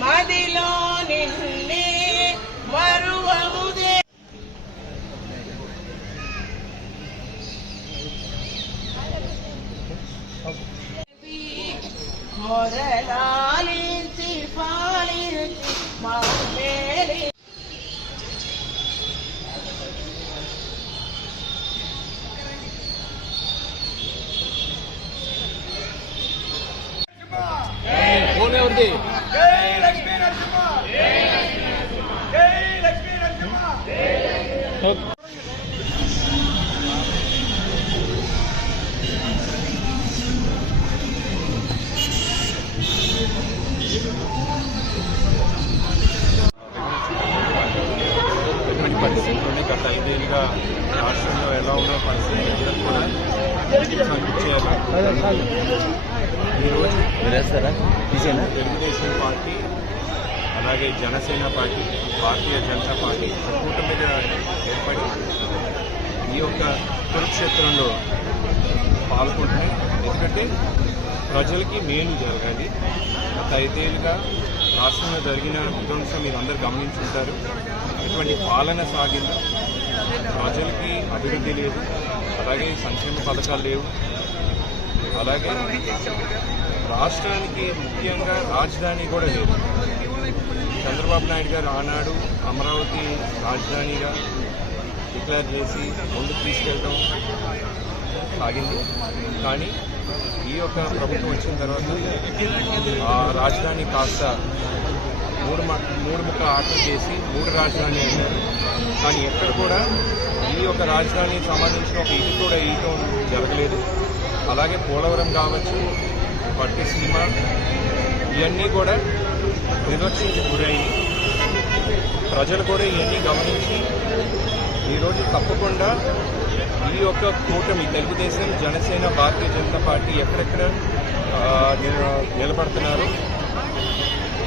మదిలో నిన్నే మరువముదే మొరలాలించి పాలించి మమ్మేలి ఫోన్ ఎవరిది రాష్ట్రంలో ఎలా ఉన్న పరిస్థితి కూడా ఈరోజు తెలుగుదేశం పార్టీ అలాగే జనసేన పార్టీ భారతీయ జనతా పార్టీ కూటమి మీద ఏర్పడి ఈ యొక్క కురుక్షేత్రంలో పాల్గొంటున్నాయి. ఎందుకంటే ప్రజలకి మేలు జరగాలి. గత ఐదేళ్ళుగా రాష్ట్రంలో జరిగిన విధ్వంసం మీరు అందరు గమనించుంటారు. ఇటువంటి పాలన సాగింది. ప్రజలకి అభివృద్ధి లేదు. అలాగే సంక్షేమ పథకాలు లేవు. అలాగే రాష్ట్రానికి ముఖ్యంగా రాజధాని కూడా లేదు. చంద్రబాబు నాయుడు గారు ఆనాడు అమరావతి రాజధానిగా డిక్లేర్ చేసి ముందుకు తీసుకెళ్ళడం సాగింది కానీ ఈ యొక్క ప్రభుత్వం వచ్చిన తర్వాత ఆ రాజధాని కాస్త మూడు మూడు ముక్క ఆటలు చేసి మూడు రాజధాని అన్నారు. కానీ ఎక్కడ కూడా ఈ యొక్క రాజధానికి సంబంధించిన ఒక ఇది కూడా వేయటం జరగలేదు. అలాగే పోలవరం కావచ్చు పట్టి సినిమా ఇవన్నీ కూడా నిర్లక్ష్యంకి గురయ్యి. ప్రజలు కూడా ఇవన్నీ గమనించి ఈరోజు తప్పకుండా ఈ యొక్క కూటమి తెలుగుదేశం జనసేన భారతీయ జనతా పార్టీ ఎక్కడెక్కడ నిల- నిలబడుతున్నారు.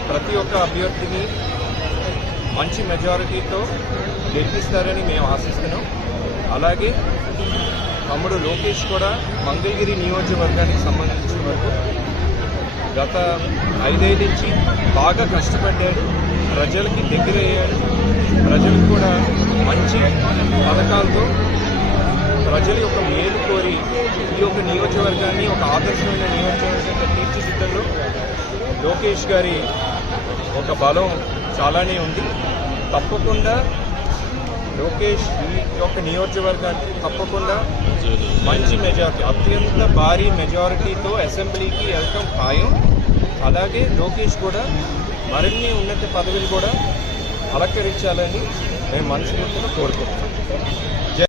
ప్రతి ఒక్క అభ్యర్థిని మంచి మెజారిటీతో గెలిపిస్తారని మేము ఆశిస్తున్నాం. అలాగే తమ్ముడు లోకేష్ కూడా మంగళగిరి నియోజకవర్గానికి సంబంధించిన వరకు గత ఐదేళ్ళ నుంచి బాగా కష్టపడ్డాడు ప్రజలకి దగ్గరయ్యాడు ప్రజలకు కూడా మంచి పథకాలతో ప్రజల యొక్క మేలు కోరి ఈ యొక్క నియోజకవర్గాన్ని ఒక ఆదర్శమైన నియోజకవర్గంగా తీర్చిదిద్దలో లోకేష్ గారి ఒక బలం చాలానే ఉంది. తప్పకుండా లోకేష్ ఈ యొక్క నియోజకవర్గానికి తప్పకుండా మంచి మెజారిటీ అత్యంత భారీ మెజారిటీతో అసెంబ్లీకి వెళ్ళటం ఖాయం. అలాగే లోకేష్ కూడా మరిన్ని ఉన్నత పదవులు కూడా అలంకరించాలని మేము మనస్ఫూర్తిగా కోరుకుంటున్నాం.